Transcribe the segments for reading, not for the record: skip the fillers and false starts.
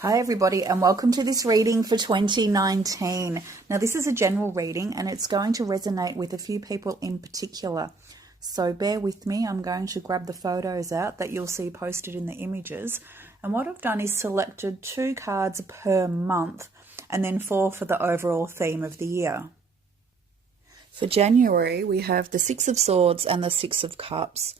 Hi everybody and welcome to this reading for 2019. Now this is a general reading and it's going to resonate with a few people in particular. So bear with me, I'm going to grab the photos out that you'll see posted in the images. And what I've done is selected 2 cards per month and then 4 for the overall theme of the year. For January we have the 6 of Swords and the 6 of Cups.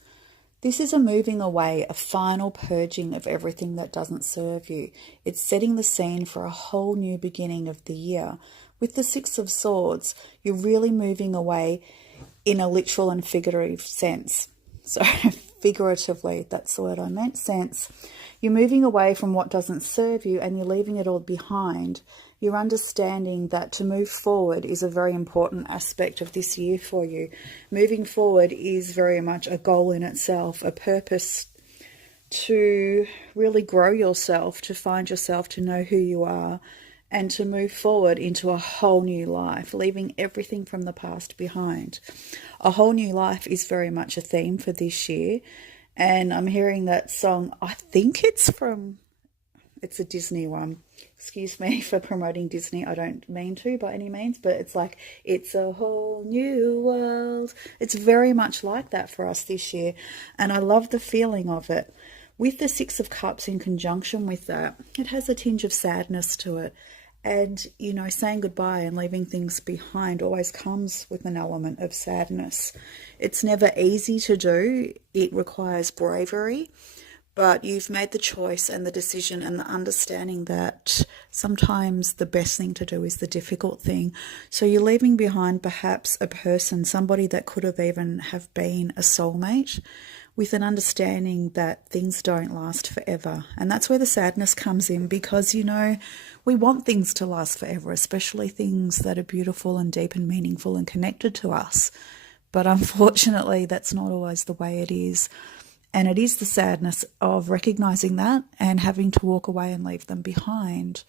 This is a moving away, a final purging of everything that doesn't serve you. It's setting the scene for a whole new beginning of the year. With the 6 of Swords, you're really moving away in a literal and figurative sense. So figuratively, that's the word I meant, sense. You're moving away from what doesn't serve you and you're leaving it all behind. You're understanding that to move forward is a very important aspect of this year for you. Moving forward is very much a goal in itself, a purpose to really grow yourself, to find yourself, to know who you are, and to move forward into a whole new life, leaving everything from the past behind. A whole new life is very much a theme for this year. And I'm hearing that song, I think it's a Disney one. Excuse me for promoting Disney. I don't mean to by any means, but it's like, it's a whole new world. It's very much like that for us this year. And I love the feeling of it. With the 6 of Cups in conjunction with that, it has a tinge of sadness to it. And, you know, saying goodbye and leaving things behind always comes with an element of sadness. It's never easy to do. It requires bravery. But you've made the choice and the decision and the understanding that sometimes the best thing to do is the difficult thing. So you're leaving behind perhaps a person, somebody that could have even have been a soulmate, with an understanding that things don't last forever. And that's where the sadness comes in because, you know, we want things to last forever, especially things that are beautiful and deep and meaningful and connected to us. But unfortunately, that's not always the way it is. And it is the sadness of recognizing that and having to walk away and leave them behind.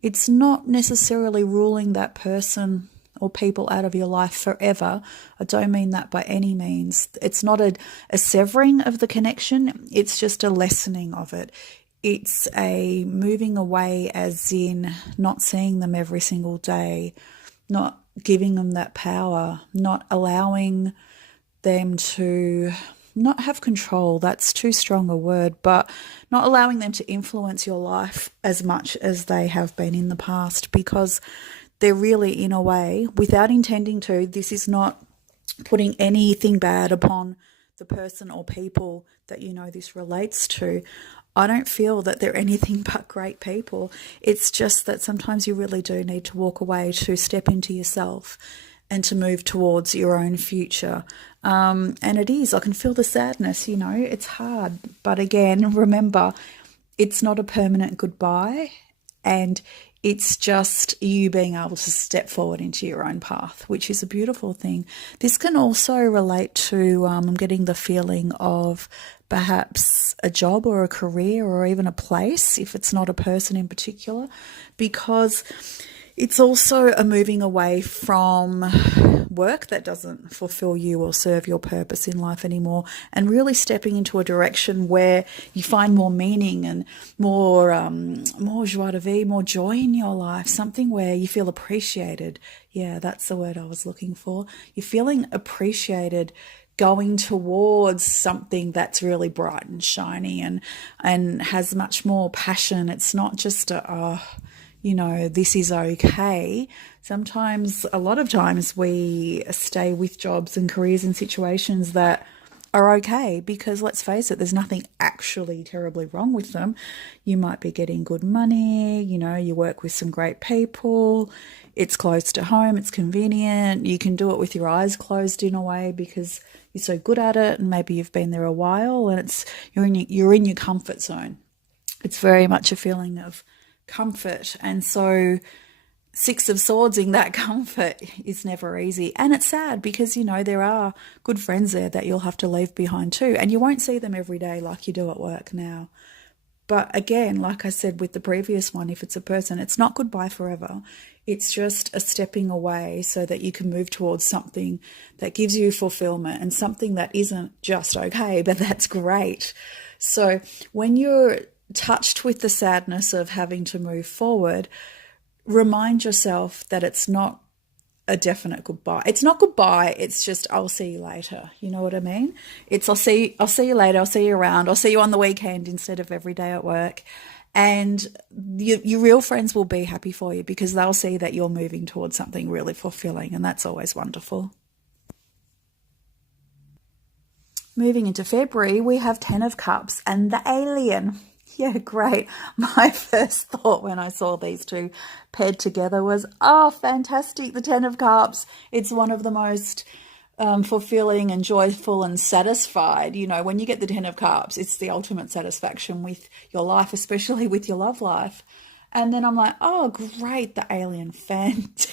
It's not necessarily ruling that person or people out of your life forever. I don't mean that by any means. It's not a severing of the connection. It's just a lessening of it. It's a moving away as in not seeing them every single day, not giving them that power, not allowing them to not have control, that's too strong a word, but not allowing them to influence your life as much as they have been in the past, because they're really, in a way, without intending to, this is not putting anything bad upon the person or people that you know this relates to. I don't feel that they're anything but great people. It's just that sometimes you really do need to walk away to step into yourself and to move towards your own future. And it is, I can feel the sadness, you know, it's hard. But again, remember, it's not a permanent goodbye, and it's just you being able to step forward into your own path, which is a beautiful thing. This can also relate to, I'm getting the feeling of perhaps a job or a career or even a place, if it's not a person in particular, because it's also a moving away from work that doesn't fulfill you or serve your purpose in life anymore, and really stepping into a direction where you find more meaning and more joie de vivre, more joy in your life, something where you feel appreciated. Yeah, that's the word I was looking for. You're feeling appreciated, going towards something that's really bright and shiny and has much more passion. It's not just you know, this is okay. Sometimes, a lot of times, we stay with jobs and careers and situations that are okay because, let's face it, there's nothing actually terribly wrong with them. You might be getting good money, you know, you work with some great people, it's close to home, it's convenient, you can do it with your eyes closed in a way because you're so good at it, and maybe you've been there a while and you're in your comfort zone. It's very much a feeling of comfort, and so 6 of Swords in that comfort is never easy, and it's sad because, you know, there are good friends there that you'll have to leave behind too, and you won't see them every day like you do at work now. But again, like I said with the previous one, if it's a person, it's not goodbye forever. It's just a stepping away so that you can move towards something that gives you fulfillment and something that isn't just okay, but that's great. So when you're touched with the sadness of having to move forward, remind yourself that it's not a definite goodbye. It's not goodbye. It's just, I'll see you later. You know what I mean? It's, I'll see you later. I'll see you around. I'll see you on the weekend instead of every day at work. And your real friends will be happy for you because they'll see that you're moving towards something really fulfilling. And that's always wonderful. Moving into February, we have 10 of Cups and the Alien. Yeah, great. My first thought when I saw these two paired together was, oh, fantastic, the 10 of Cups. It's one of the most fulfilling and joyful and satisfied. You know, when you get the 10 of Cups, it's the ultimate satisfaction with your life, especially with your love life. And then I'm like, oh, great, the Alien, fantastic.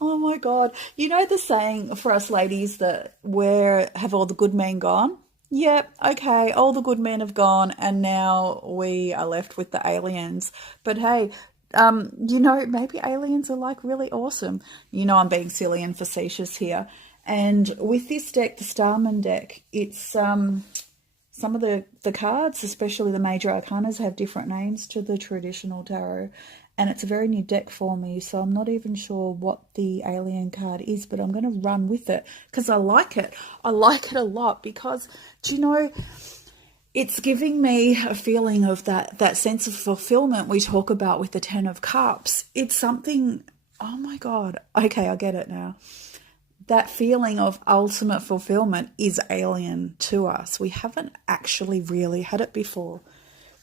Oh my God. You know the saying for us ladies that where have all the good men gone? Yep, okay, all the good men have gone and now we are left with the aliens. But hey, you know, maybe aliens are like really awesome. You know, I'm being silly and facetious here. And with this deck, the Starman deck, it's some of the cards, especially the major arcanas, have different names to the traditional tarot. And it's a very new deck for me, so I'm not even sure what the alien card is, but I'm going to run with it because I like it. I like it a lot because, do you know, it's giving me a feeling of that sense of fulfillment we talk about with the 10 of Cups. It's something, oh my God, okay, I get it now. That feeling of ultimate fulfillment is alien to us. We haven't actually really had it before.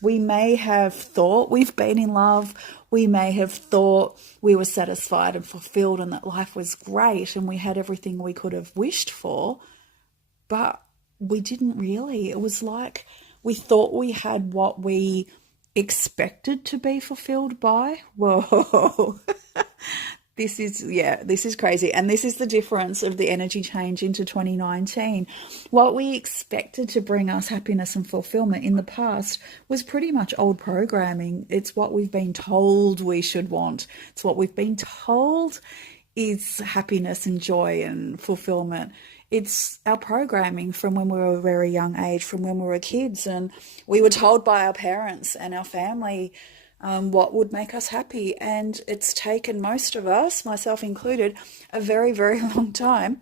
We may have thought we've been in love. We may have thought we were satisfied and fulfilled and that life was great and we had everything we could have wished for, but we didn't really. It was like we thought we had what we expected to be fulfilled by. Whoa. This is crazy. And this is the difference of the energy change into 2019. What we expected to bring us happiness and fulfillment in the past was pretty much old programming. It's what we've been told we should want. It's what we've been told is happiness and joy and fulfillment. It's our programming from when we were a very young age, from when we were kids, and we were told by our parents and our family what would make us happy. And it's taken most of us, myself included, a very, very long time.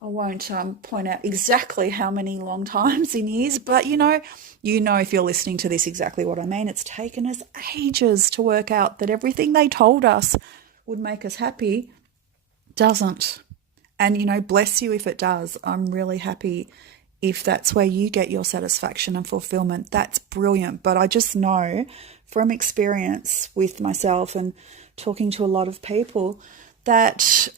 I won't point out exactly how many long times in years, but you know if you're listening to this exactly what I mean. It's taken us ages to work out that everything they told us would make us happy doesn't. And, you know, bless you if it does. I'm really happy if that's where you get your satisfaction and fulfillment. That's brilliant. But I just know from experience with myself and talking to a lot of people that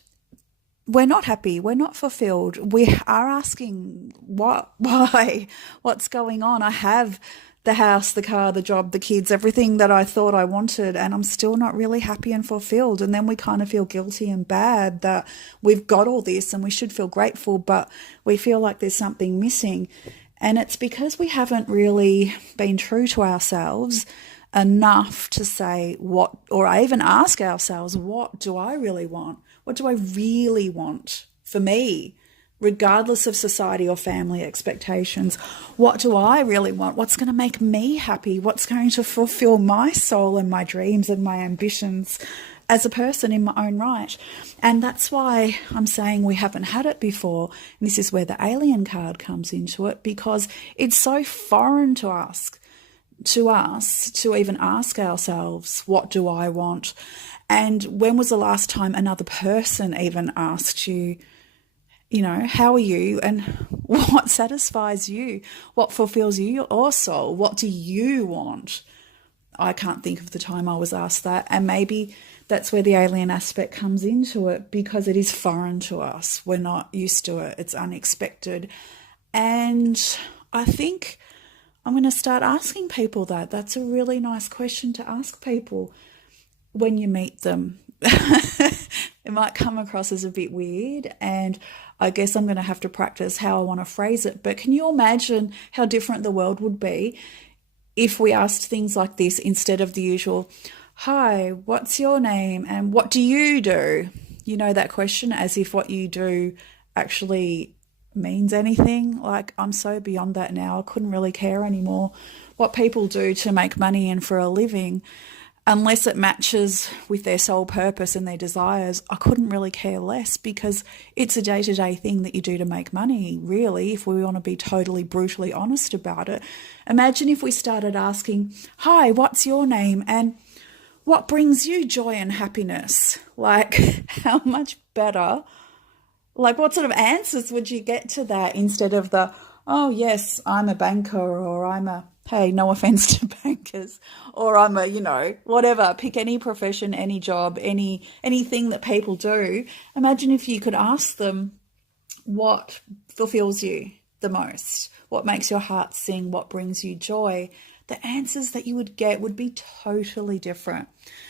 we're not happy, we're not fulfilled. We are asking why, what's going on. I have the house, the car, the job, the kids, everything that I thought I wanted, and I'm still not really happy and fulfilled. And then we kind of feel guilty and bad that we've got all this and we should feel grateful, but we feel like there's something missing. And it's because we haven't really been true to ourselves enough to say what, or even ask ourselves, what do I really want? What do I really want for me, regardless of society or family expectations? What do I really want? What's going to make me happy? What's going to fulfill my soul and my dreams and my ambitions as a person in my own right? And that's why I'm saying we haven't had it before. And this is where the alien card comes into it, because it's so foreign to us to even ask ourselves, what do I want? And when was the last time another person even asked you, you know, how are you and what satisfies you? What fulfills you, your soul? What do you want? I can't think of the time I was asked that. And maybe that's where the alien aspect comes into it, because it is foreign to us. We're not used to it. It's unexpected. And I think I'm going to start asking people that. That's a really nice question to ask people when you meet them. It might come across as a bit weird, and I guess I'm going to have to practice how I want to phrase it. But can you imagine how different the world would be if we asked things like this instead of the usual, hi, what's your name and what do you do? You know, that question, as if what you do actually means anything. Like, I'm so beyond that now. I couldn't really care anymore what people do to make money and for a living. Unless it matches with their sole purpose and their desires, I couldn't really care less, because it's a day-to-day thing that you do to make money, really, if we want to be totally brutally honest about it. Imagine if we started asking, hi, what's your name? And what brings you joy and happiness? Like, how much better, like, what sort of answers would you get to that, instead of the, oh, yes, I'm a banker, or I'm a, hey, no offense to bankers, or I'm a, whatever, pick any profession, any job, anything that people do. Imagine if you could ask them, what fulfills you the most? What makes your heart sing? What brings you joy? The answers that you would get would be totally different.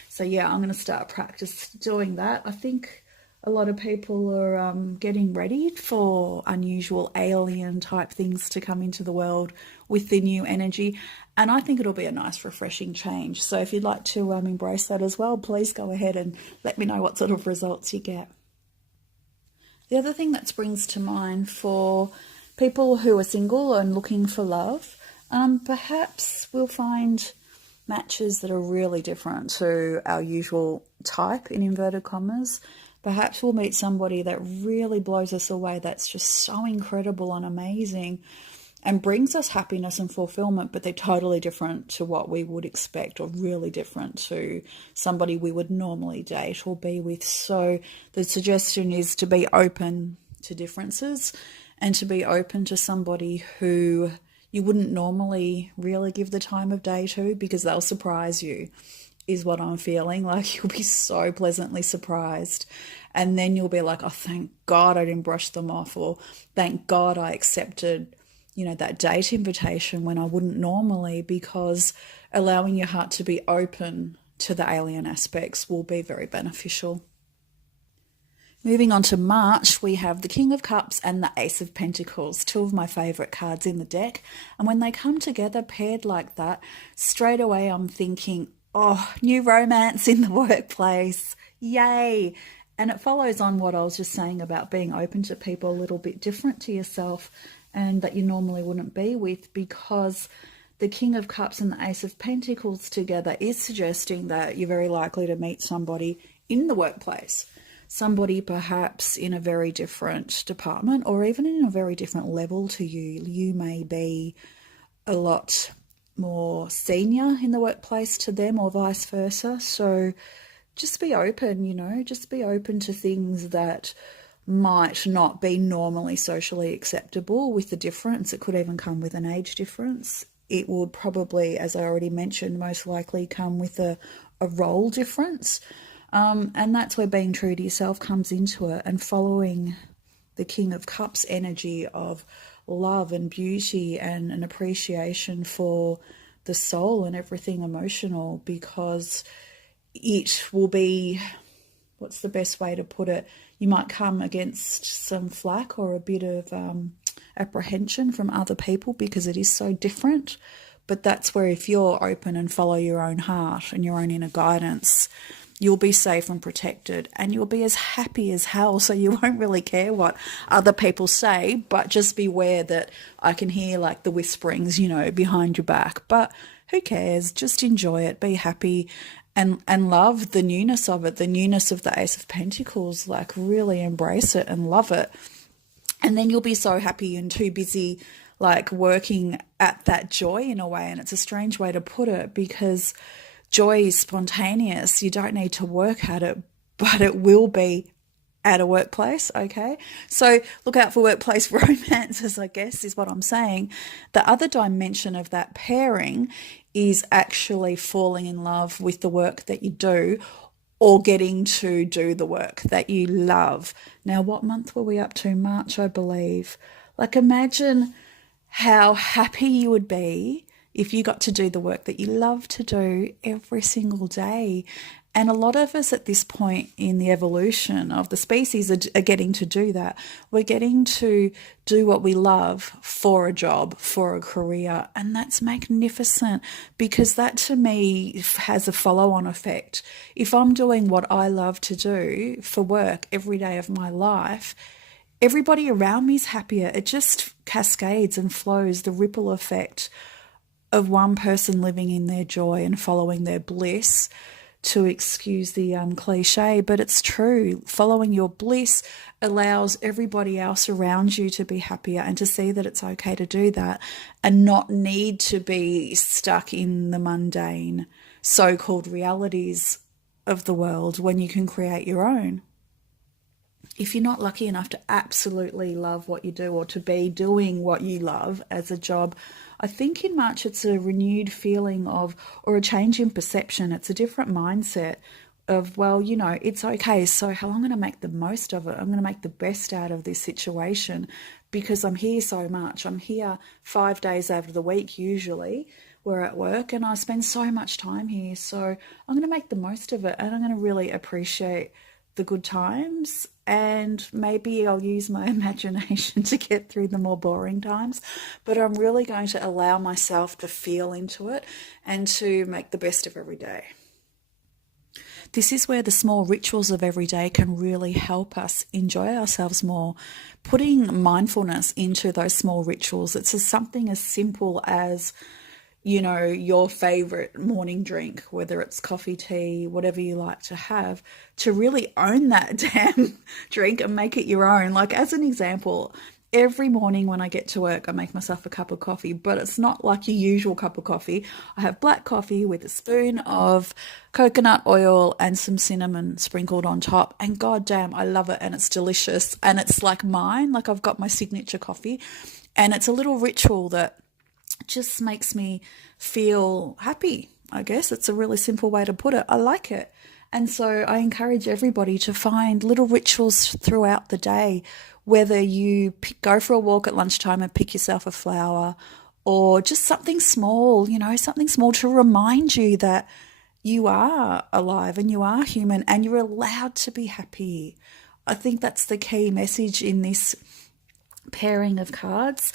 So yeah, I'm going to start practice doing that. I think a lot of people are getting ready for unusual alien type things to come into the world with the new energy. And I think it'll be a nice, refreshing change. So if you'd like to embrace that as well, please go ahead and let me know what sort of results you get. The other thing that springs to mind for people who are single and looking for love, perhaps we'll find matches that are really different to our usual type, in inverted commas. Perhaps we'll meet somebody that really blows us away, that's just so incredible and amazing and brings us happiness and fulfillment, but they're totally different to what we would expect, or really different to somebody we would normally date or be with. So the suggestion is to be open to differences, and to be open to somebody who you wouldn't normally really give the time of day to, because they'll surprise you, is what I'm feeling. Like, you'll be so pleasantly surprised, and then you'll be like, oh, thank God I didn't brush them off, or thank God I accepted, that date invitation when I wouldn't normally, because allowing your heart to be open to the alien aspects will be very beneficial. Moving on to March, we have the King of Cups and the Ace of Pentacles, two of my favourite cards in the deck. And when they come together paired like that, straight away I'm thinking, oh, new romance in the workplace. Yay. And it follows on what I was just saying about being open to people a little bit different to yourself and that you normally wouldn't be with, because the King of Cups and the Ace of Pentacles together is suggesting that you're very likely to meet somebody in the workplace. Somebody perhaps in a very different department, or even in a very different level to you. You may be a lot more senior in the workplace to them, or vice versa. So just be open, just be open to things that might not be normally socially acceptable. With the difference, it could even come with an age difference. It would probably, as I already mentioned, most likely come with a role difference. And that's where being true to yourself comes into it, and following the King of Cups energy of love and beauty and an appreciation for the soul and everything emotional, because it will be, what's the best way to put it? You might come against some flack or a bit of apprehension from other people, because it is so different. But that's where, if you're open and follow your own heart and your own inner guidance, you'll be safe and protected, and you'll be as happy as hell. So you won't really care what other people say, but just beware that I can hear like the whisperings, behind your back. But who cares? Just enjoy it, be happy, and love the newness of it, the newness of the Ace of Pentacles. Like, really embrace it and love it. And then you'll be so happy and too busy like working at that joy in a way. And it's a strange way to put it, because joy is spontaneous. You don't need to work at it, but it will be at a workplace, okay? So look out for workplace romances, I guess, is what I'm saying. The other dimension of that pairing is actually falling in love with the work that you do, or getting to do the work that you love. Now, what month were we up to? March, I believe. Like, imagine how happy you would be if you got to do the work that you love to do every single day. And a lot of us at this point in the evolution of the species are getting to do that. We're getting to do what we love for a job, for a career. And that's magnificent, because that to me has a follow-on effect. If I'm doing what I love to do for work every day of my life, everybody around me is happier. It just cascades and flows, the ripple effect of one person living in their joy and following their bliss, to excuse the cliche, but it's true. Following your bliss allows everybody else around you to be happier and to see that it's okay to do that and not need to be stuck in the mundane so-called realities of the world when you can create your own. If you're not lucky enough to absolutely love what you do or to be doing what you love as a job, I think in March it's a renewed feeling of, or a change in perception. It's a different mindset of, well, you know, it's okay. So how I'm going to make the most of it. I'm going to make the best out of this situation because I'm here so much. I'm here 5 days out of the week usually. We're at work and I spend so much time here. So I'm going to make the most of it and I'm going to really appreciate the good times, and maybe I'll use my imagination to get through the more boring times, but I'm really going to allow myself to feel into it and to make the best of every day. This is where the small rituals of every day can really help us enjoy ourselves more. Putting mindfulness into those small rituals, it's something as simple as, you know, your favorite morning drink, whether it's coffee, tea, whatever you like to have, to really own that damn drink and make it your own. Like, as an example, every morning when I get to work, I make myself a cup of coffee, but it's not like your usual cup of coffee. I have black coffee with a spoon of coconut oil and some cinnamon sprinkled on top. And goddamn, I love it. And it's delicious. And it's like mine, like I've got my signature coffee. And it's a little ritual that just makes me feel happy. I guess it's a really simple way to put it. I like it. And so I encourage everybody to find little rituals throughout the day, whether you go for a walk at lunchtime and pick yourself a flower, or just something small, you know, something small to remind you that you are alive and you are human and you're allowed to be happy. I think that's the key message in this pairing of cards.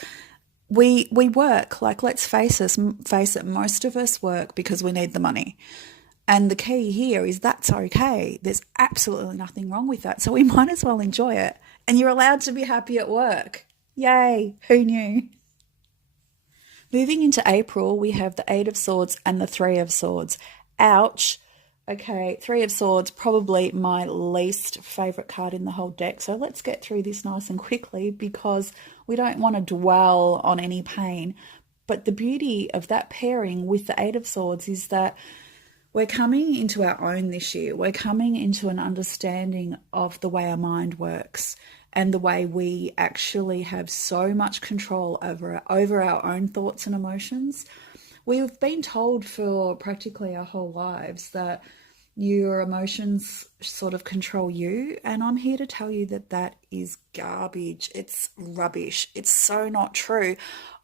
We work, like, let's face it, most of us work because we need the money. And the key here is that's okay. There's absolutely nothing wrong with that. So we might as well enjoy it. And you're allowed to be happy at work. Yay, who knew? Moving into April, we have the 8 of Swords and the 3 of Swords. Ouch. Okay, 3 of Swords, probably my least favourite card in the whole deck. So let's get through this nice and quickly because we don't want to dwell on any pain. But the beauty of that pairing with the 8 of Swords is that we're coming into our own this year. We're coming into an understanding of the way our mind works and the way we actually have so much control over our own thoughts and emotions. We've been told for practically our whole lives that your emotions sort of control you. And I'm here to tell you that that is garbage. It's rubbish. It's so not true.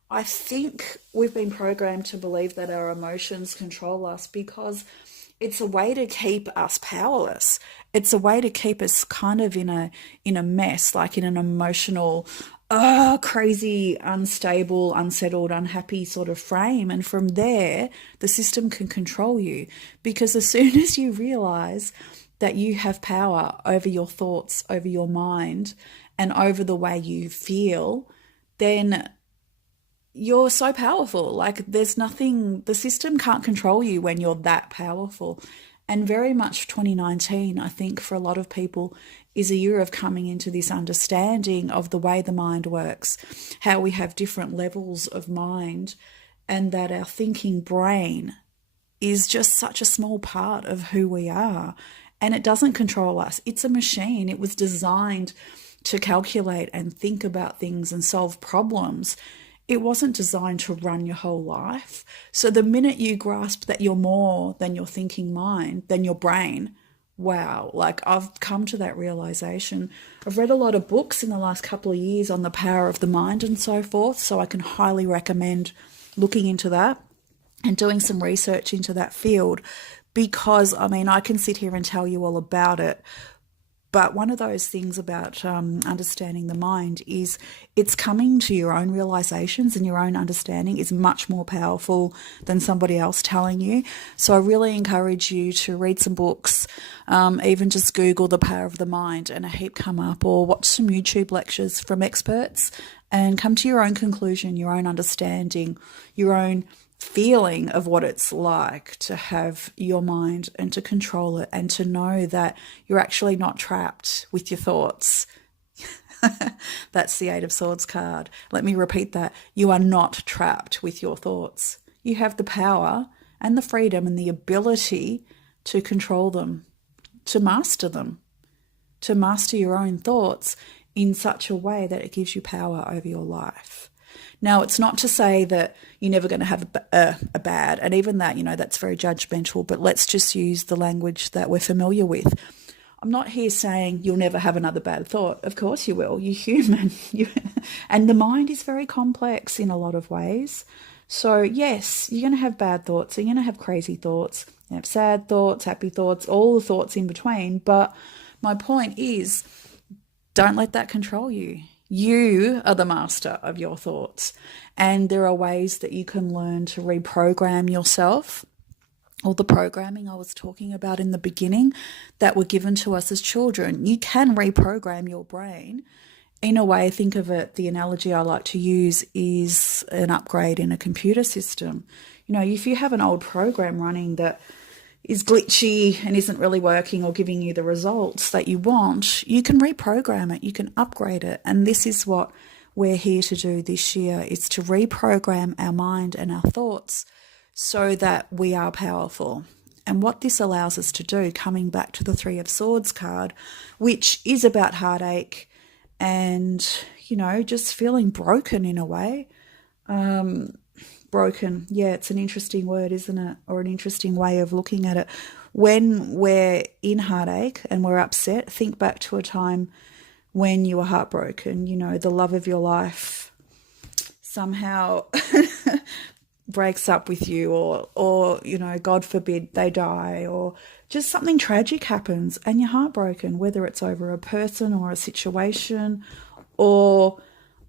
I think we've been programmed to believe that our emotions control us because it's a way to keep us powerless. It's a way to keep us kind of in a mess, like in an emotional, crazy, unstable, unsettled, unhappy sort of frame. And from there, the system can control you because as soon as you realize that you have power over your thoughts, over your mind, and over the way you feel, then you're so powerful. Like, there's nothing, the system can't control you when you're that powerful. And very much 2019, I think, for a lot of people, is a year of coming into this understanding of the way the mind works, how we have different levels of mind, and that our thinking brain is just such a small part of who we are. And it doesn't control us. It's a machine. It was designed to calculate and think about things and solve problems. It wasn't designed to run your whole life. So the minute you grasp that you're more than your thinking mind, than your brain, wow, like I've come to that realization. I've read a lot of books in the last couple of years on the power of the mind and so forth, so I can highly recommend looking into that and doing some research into that field because, I mean, I can sit here and tell you all about it, But one of those things about understanding the mind is it's coming to your own realizations, and your own understanding is much more powerful than somebody else telling you. So I really encourage you to read some books, even just Google the power of the mind and a heap come up, or watch some YouTube lectures from experts and come to your own conclusion, your own understanding, your own feeling of what it's like to have your mind and to control it, and to know that you're actually not trapped with your thoughts. That's the Eight of Swords card. Let me repeat that. You are not trapped with your thoughts. You have the power and the freedom and the ability to control them, to master them, to master your own thoughts in such a way that it gives you power over your life. Now, it's not to say that you're never going to have a bad, and even that, that's very judgmental, but let's just use the language that we're familiar with. I'm not here saying you'll never have another bad thought. Of course you will. You're human. And the mind is very complex in a lot of ways. So, yes, you're going to have bad thoughts. You're going to have crazy thoughts. You have sad thoughts, happy thoughts, all the thoughts in between. But my point is, don't let that control you. You are the master of your thoughts. And there are ways that you can learn to reprogram yourself. All the programming I was talking about in the beginning that were given to us as children, you can reprogram your brain. In a way, think of it, the analogy I like to use is an upgrade in a computer system. If you have an old program running that is glitchy and isn't really working or giving you the results that you want, you can reprogram it, you can upgrade it. And this is what we're here to do this year, is to reprogram our mind and our thoughts so that we are powerful. And what this allows us to do, coming back to the Three of Swords card, which is about heartache and, just feeling broken in a way. Broken. Yeah, it's an interesting word, isn't it? Or an interesting way of looking at it. When we're in heartache and we're upset, think back to a time when you were heartbroken, the love of your life somehow breaks up with you, or God forbid they die, or just something tragic happens and you're heartbroken, whether it's over a person or a situation, or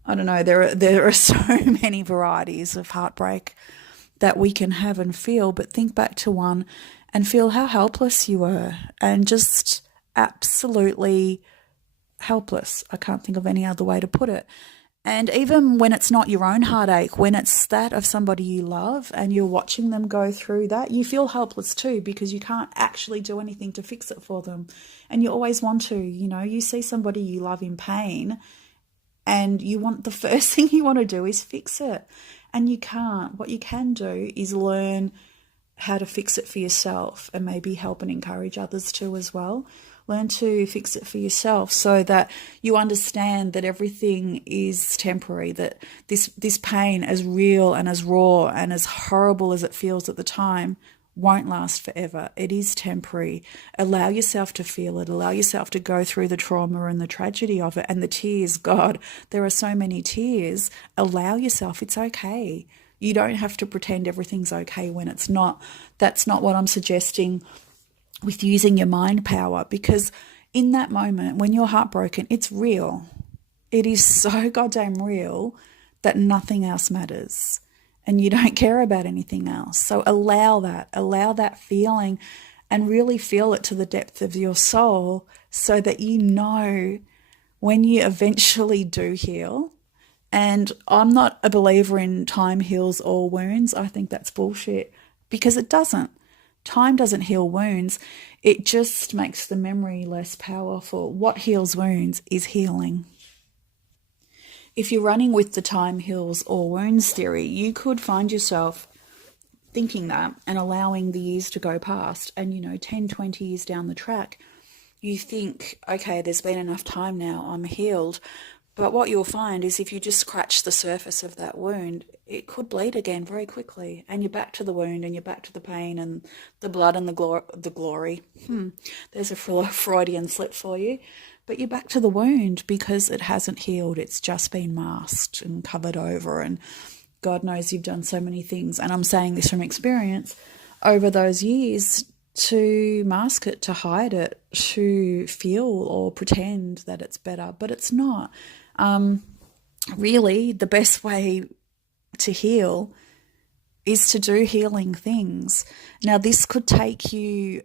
I don't know, there are so many varieties of heartbreak that we can have and feel, but think back to one and feel how helpless you were, and just absolutely helpless. I can't think of any other way to put it. And even when it's not your own heartache, when it's that of somebody you love and you're watching them go through that, you feel helpless too, because you can't actually do anything to fix it for them. And you always want to, you see somebody you love in pain, and the first thing you want to do is fix it. And you can't. What you can do is learn how to fix it for yourself, and maybe help and encourage others too as well. Learn to fix it for yourself so that you understand that everything is temporary, that this pain, as real and as raw and as horrible as it feels at the time, won't last forever. It is temporary. Allow yourself to feel it. Allow yourself to go through the trauma and the tragedy of it and the tears. God, there are so many tears. Allow yourself. It's okay. You don't have to pretend everything's okay when it's not. That's not what I'm suggesting with using your mind power, because in that moment when you're heartbroken, it's real. It is so goddamn real that nothing else matters. And you don't care about anything else. So allow that feeling, and really feel it to the depth of your soul, so that when you eventually do heal. And I'm not a believer in time heals all wounds. I think that's bullshit, because it doesn't. Time doesn't heal wounds. It just makes the memory less powerful. What heals wounds is healing. If you're running with the time heals all wounds theory, you could find yourself thinking that and allowing the years to go past, and 10, 20 years down the track, you think, okay, there's been enough time now, I'm healed. But what you'll find is, if you just scratch the surface of that wound, it could bleed again very quickly, and you're back to the wound, and you're back to the pain and the blood and the glory. There's a Freudian slip for you. But you're back to the wound because it hasn't healed. It's just been masked and covered over, and God knows you've done so many things. And I'm saying this from experience. Over those years, to mask it, to hide it, to feel or pretend that it's better, but it's not. Really, the best way to heal is to do healing things. Now, this could take you,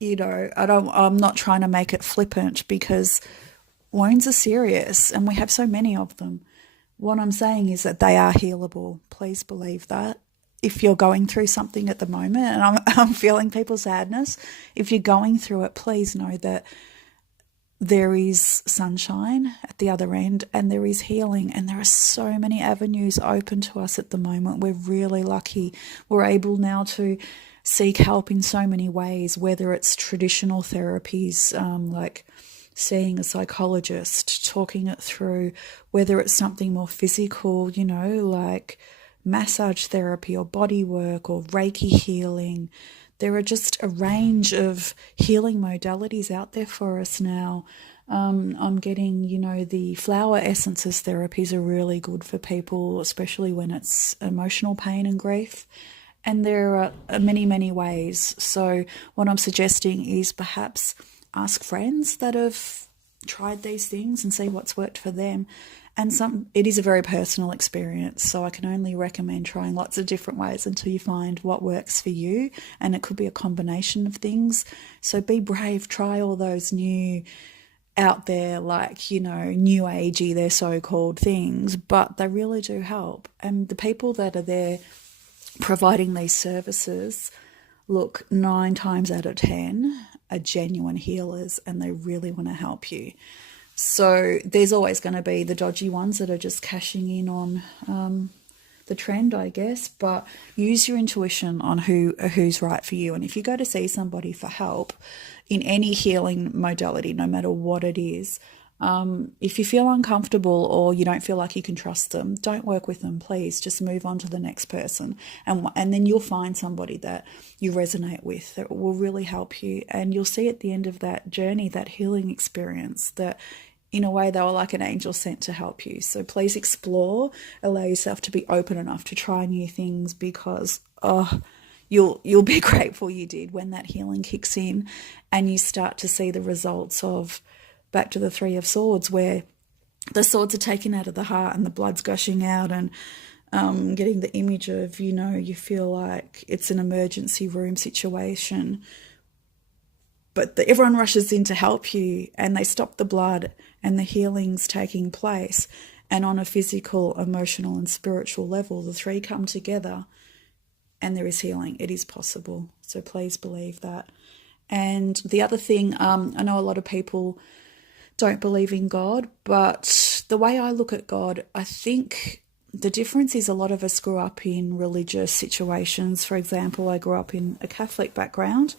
I'm not trying to make it flippant because wounds are serious and we have so many of them. What I'm saying is that they are healable. Please believe that. If you're going through something at the moment, and I'm feeling people's sadness, if you're going through it, please know that there is sunshine at the other end and there is healing, and there are so many avenues open to us at the moment. We're really lucky. We're able now to seek help in so many ways, whether it's traditional therapies like seeing a psychologist, talking it through, whether it's something more physical, like massage therapy or body work or Reiki healing. There are just a range of healing modalities out there for us now. I'm getting, the flower essences therapies are really good for people, especially when it's emotional pain and grief. And there are many, many ways. So what I'm suggesting is perhaps ask friends that have tried these things and see what's worked for them. And it is a very personal experience, so I can only recommend trying lots of different ways until you find what works for you, and it could be a combination of things. So be brave, try all those new out there, like, new agey, they're so-called things, but they really do help. And the people that are there providing these services, look, 9 times out of 10 are genuine healers and they really want to help you. So there's always going to be the dodgy ones that are just cashing in on the trend, I guess, but use your intuition on who's right for you. And if you go to see somebody for help in any healing modality, no matter what it is, if you feel uncomfortable or you don't feel like you can trust them, don't work with them, please. Just move on to the next person. And then you'll find somebody that you resonate with that will really help you. And you'll see at the end of that journey, that healing experience, that in a way they were like an angel sent to help you. So please explore, allow yourself to be open enough to try new things, because you'll be grateful you did when that healing kicks in and you start to see the results of, back to the 3 of Swords, where the swords are taken out of the heart and the blood's gushing out, and getting the image of, you feel like it's an emergency room situation, but everyone rushes in to help you and they stop the blood and the healing's taking place. And on a physical, emotional and spiritual level, the 3 come together and there is healing. It is possible. So please believe that. And the other thing, I know a lot of people don't believe in God, but the way I look at God, I think the difference is a lot of us grew up in religious situations. For example, I grew up in a Catholic background,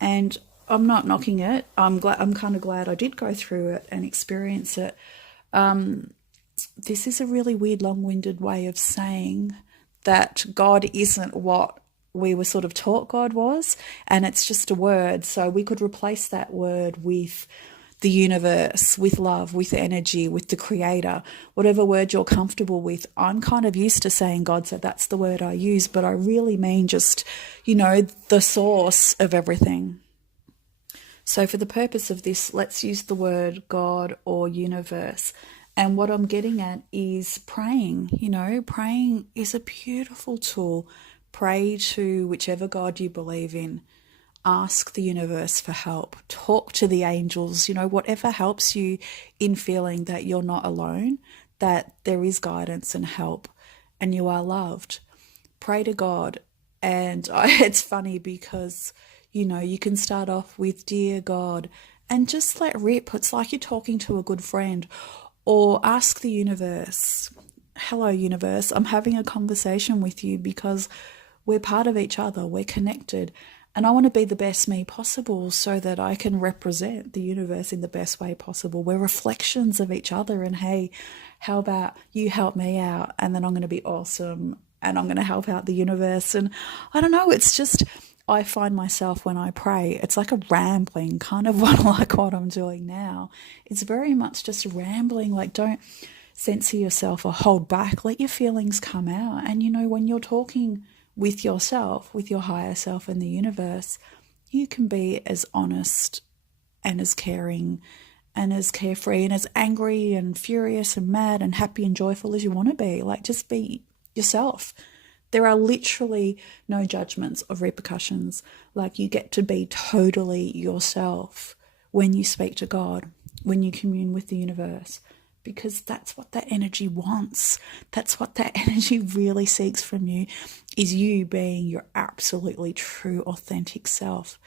and I'm not knocking it. I'm kind of glad I did go through it and experience it. This is a really weird, long-winded way of saying that God isn't what we were sort of taught God was, and it's just a word. So we could replace that word with the universe, with love, with energy, with the creator, whatever word you're comfortable with. I'm kind of used to saying God, so that's the word I use, but I really mean just, the source of everything. So for the purpose of this, let's use the word God or universe. And what I'm getting at is praying. Praying is a beautiful tool. Pray to whichever God you believe in. Ask the universe for help. Talk to the angels, whatever helps you in feeling that you're not alone, that there is guidance and help and you are loved. Pray to God. And it's funny because, you can start off with, dear God, and just let rip. It's like you're talking to a good friend. Or ask the universe, hello, universe, I'm having a conversation with you because we're part of each other. We're connected. And I want to be the best me possible so that I can represent the universe in the best way possible. We're reflections of each other. And hey, how about you help me out? And then I'm going to be awesome. And I'm going to help out the universe. And I don't know, it's just, I find myself when I pray, it's like a rambling, kind of like what I'm doing now. It's very much just rambling, like don't censor yourself or hold back. Let your feelings come out. And when you're talking with yourself, with your higher self and the universe, You can be as honest and as caring and as carefree and as angry and furious and mad and happy and joyful as you want to be. Like, just be yourself. There are literally no judgments of repercussions. Like, you get to be totally yourself when you speak to God, when you commune with the universe, because that's what that energy wants. That's what that energy really seeks from you, is you being your absolutely true, authentic self.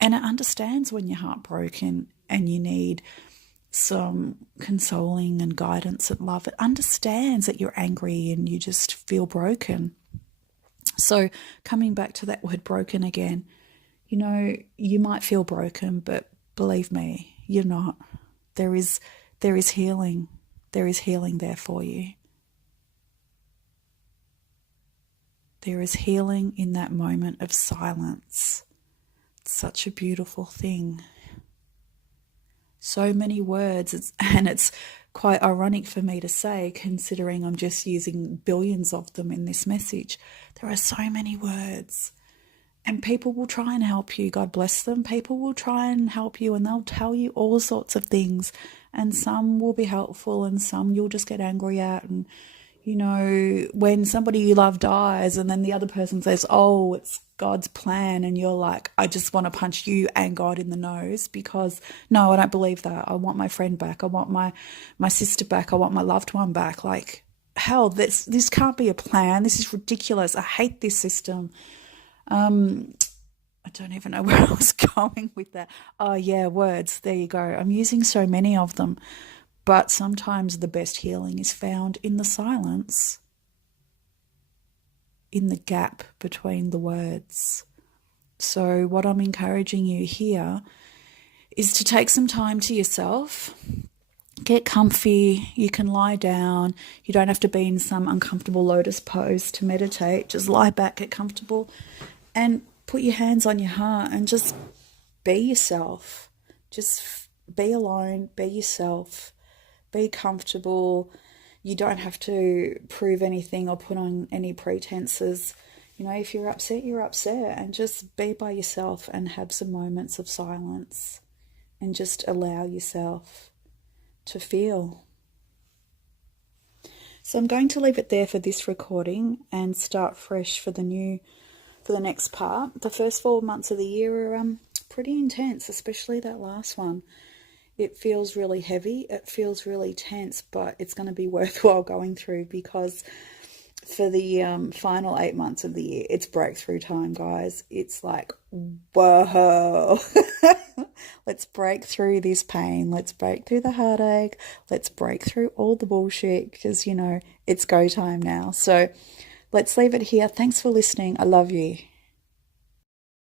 And it understands when you're heartbroken and you need some consoling and guidance and love. It understands that you're angry and you just feel broken. So coming back to that word broken again, you might feel broken, but believe me, you're not. There is healing. There is healing there for you. There is healing in that moment of silence. It's such a beautiful thing. So many words, and it's quite ironic for me to say, considering I'm just using billions of them in this message. There are so many words. And people will try and help you, God bless them. People will try and help you and they'll tell you all sorts of things. And some will be helpful and some you'll just get angry at. And, when somebody you love dies and then the other person says, oh, it's God's plan. And you're like, I just want to punch you and God in the nose, because no, I don't believe that. I want my friend back. I want my sister back. I want my loved one back. Like, hell, this can't be a plan. This is ridiculous. I hate this system. I don't even know where I was going with that. Oh yeah, words. There you go. I'm using so many of them. But sometimes the best healing is found in the silence, in the gap between the words. So what I'm encouraging you here is to take some time to yourself. Get comfy. You can lie down. You don't have to be in some uncomfortable lotus pose to meditate. Just lie back, get comfortable, and put your hands on your heart and just be yourself. Just be alone, be yourself, be comfortable. You don't have to prove anything or put on any pretenses. If you're upset, you're upset, and just be by yourself and have some moments of silence and just allow yourself to feel. So I'm going to leave it there for this recording and start fresh for the next part. The first 4 months of the year are pretty intense, especially that last one. It feels really heavy, it feels really tense, but it's going to be worthwhile going through, because for the final 8 months of the year, it's breakthrough time, guys. It's like, whoa, let's break through this pain, let's break through the heartache, let's break through all the bullshit, because, it's go time now. So let's leave it here. Thanks for listening. I love you.